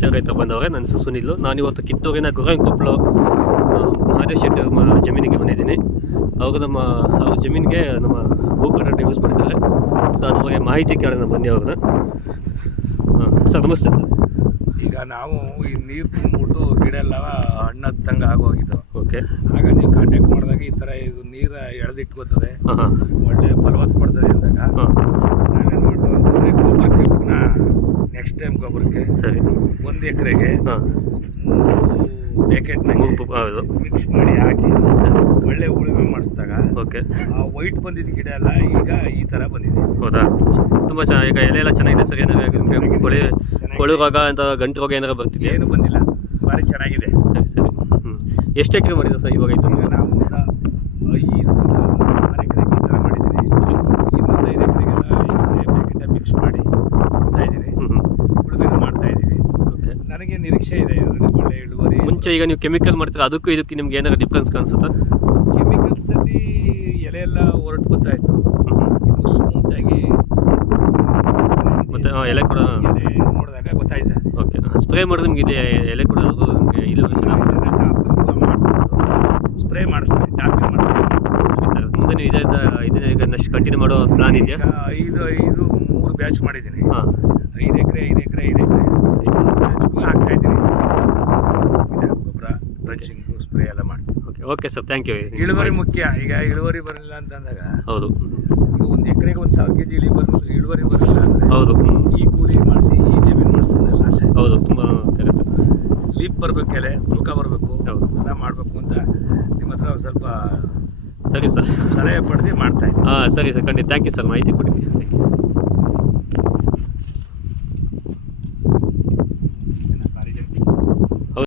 ನಮಸ್ತೆ ರೈತ ಬಂದವರೇ. ನನ್ನ ಹೆಸರು ಸುನಿಲ್. ನಾನಿವತ್ತು ಕಿತ್ತೂರಿನ ಗುರಂಕೊಪ್ಪಲು ಮಹದೇವ್ ಶೆಟ್ಟಿ ಅವ್ರ ಜಮೀನಿಗೆ ಬಂದಿದ್ದೀನಿ. ಅವರು ಅವ್ರ ಜಮೀನಿಗೆ ನಮ್ಮ ಭೂಪ್ರೊಡಕ್ಟ್ ಯೂಸ್ ಮಾಡಿದ್ದಾರೆ. ಸೊ ಅದ್ರ ಬಗ್ಗೆ ಮಾಹಿತಿ ಕೇಳೋಣ ಬನ್ನಿ ಅವ್ರನ್ನ. ಸರ್ ನಮಸ್ತೆ ಸರ್. ಈಗ ನಾವು ಈ ನೀರು ತುಂಬಿಬಿಟ್ಟು ಗಿಡ ಎಲ್ಲ ಹಣ್ಣತ್ತಂಗೆ ಆಗೋಗಿದ್ದು. ಓಕೆ. ಆಗ ನೀವು ಕಾಂಟ್ಯಾಕ್ಟ್ ಮಾಡಿದಾಗ ಈ ಥರ ಇದು ನೀರು ಎಳೆದಿಟ್ಕೋತದೆ, ಒಳ್ಳೆ ಫಲವತ್ತು ಕೊಡ್ತದೆ ಅಂದಾಗ ನಾವೇನು ಮಾಡ್ತೀವಿ ಅಂತಂದರೆ ಗೊಬ್ಬರಕ್ಕೆ ಪುನಃ ನೆಕ್ಸ್ಟ್ ಟೈಮ್ ಗೊಬ್ಬರಕ್ಕೆ ಸರಿ 1 ಎಕರೆಗೆ 3 ಪ್ಯಾಕೆಟ್ನಾಗ ಮಿಕ್ಸ್ ಮಾಡಿ ಹಾಕಿ ಒಳ್ಳೆ ಉಳುಮೆ ಮಾಡಿಸಿದಾಗ ಓಕೆ ಆ ವೈಟ್ ಬಂದಿದ್ದ ಗಿಡ ಎಲ್ಲ ಈಗ ಈ ಥರ ಬಂದಿದೆ. ಹೌದಾ? ತುಂಬ ಚೆನ್ನಾಗಿ ಈಗ ಎಲೆ ಎಲ್ಲ ಚೆನ್ನಾಗಿದೆ ಸರ್. ಏನಾದ್ರು ಕೊಳೆ ರೋಗ ಅಂತ ಗಂಟು ರೋಗ ಏನಾರು ಬರ್ತಿದೆ? ಏನು ಬಂದಿಲ್ಲ, ಭಾರಿ ಚೆನ್ನಾಗಿದೆ. ಸರಿ ಸರಿ. ಎಷ್ಟು ಎಕರೆ ಮಾಡಿದೆ ಸರ್ ಇವಾಗ? ಇದು ನಾವು 5 ಇಂದ 6 ಎಕರೆಗೆ ಈ ಥರ ಮಾಡಿದ್ದೀನಿ. ಇನ್ನೊಂದು 5 ಎಕರೆಗೆಲ್ಲ ಈಗ ಪ್ಯಾಕೆಟ್ ಮಿಕ್ಸ್ ಮಾಡಿ ಕೊಡ್ತಾ ಇದ್ದೀನಿ, ಉಳುಮೆನೂ ಮಾಡ್ತಾ ಇದ್ದೀವಿ. ಓಕೆ. ನನಗೆ ನಿರೀಕ್ಷೆ ಇದೆ ಇದರಲ್ಲಿ ಒಳ್ಳೆ ಇಳುವರಿ. ಮುಂಚೆ ಈಗ ನೀವು ಕೆಮಿಕಲ್ ಮಾಡ್ತೀರಾ, ಅದಕ್ಕೂ ಇದಕ್ಕೆ ನಿಮ್ಗೆ ಏನಾದ್ರು ಡಿಫ್ರೆನ್ಸ್ ಕಾಣಿಸುತ್ತಾ? ಕೆಮಿಕಲ್ಸಲ್ಲಿ ಎಲೆ ಎಲ್ಲ ಹೊರಟು ಬರ್ತಾಯಿತ್ತು, ಇದು ಸ್ಮೂತಾಗಿ ಮತ್ತು ಎಲೆ ಕೂಡ ಎಲೆ ನೋಡಿದಾಗ ಗೊತ್ತಾಯಿದೆ. ಓಕೆ. ಸ್ಪ್ರೇ ಮಾಡಿದ್ರೆ ನಿಮಗೆ ಇದೆ ಎಲೆ ಕೂಡ ಅದು ನಿಮಗೆ ಇಳುವರಿ ಚೆನ್ನಾಗಿ ಸ್ಪ್ರೇ ಮಾಡಿಸ್ತೀವಿ, ಟಾಪಿಂಗ್ ಮಾಡ್ತೀವಿ ಸರ್. ಮುಂದೆ ನೀವು ಇದನ್ನ ಈಗ ನೆಕ್ಸ್ಟ್ ಕಂಟಿನ್ಯೂ ಮಾಡೋ ಪ್ಲಾನ್ ಇದೆಯಾ? 3 ಬ್ಯಾಚ್ ಮಾಡಿದ್ದೀನಿ. ಹಾಂ. 5 ಎಕರೆ 5 ಎಕರೆ 5 ಎಕರೆ 3 ಬ್ಯಾಚ್ಗೂ ಹಾಕ್ತಾಯಿದ್ದೀನಿ. ಗೊಬ್ಬರ ಡ್ರೆಂಚಿಂಗು ಸ್ಪ್ರೇ ಎಲ್ಲ ಮಾಡ್ತೀವಿ. Okay okay sir, thank you. ಇಳುವರಿ ಮುಖ್ಯ. ಈಗ ಇಳುವರಿ ಬರಲಿಲ್ಲ ಅಂತಂದಾಗ ಹೌದು, ಈಗ 1 ಎಕರೆಗೆ 1,000 kg ಇಳುವರಿ ಬರಲಿಲ್ಲ ಅಂದರೆ ಹೌದು. ಈ ಕೂಲಿ ಮಾಡಿಸಿ ಈ ಜಮೀನು ಮಾಡಿಸಿದ್ರೆ ಲಾಸ್ ಆಯ್ತು. ಹೌದು, ತುಂಬ ಕರೆಕ್ಟ್. ಲೀಪ್ ಬರಬೇಕು, ಎಲೆ ತೂಕ ಬರಬೇಕು, ಹೌದು. ಎಲ್ಲ ಮಾಡಬೇಕು ಅಂತ ನಿಮ್ಮ ಹತ್ರ ಒಂದು ಸ್ವಲ್ಪ ಸರಿ ಸರ್. ಸಲಹೆ ಪಡೆದು ಮಾಡ್ತಾಯಿದ್ದೀನಿ. ಹಾಂ ಸರಿ ಸರ್, ಖಂಡಿತ. ಥ್ಯಾಂಕ್ ಯು ಸರ್ ಮಾಹಿತಿ ಕೊಡಿ.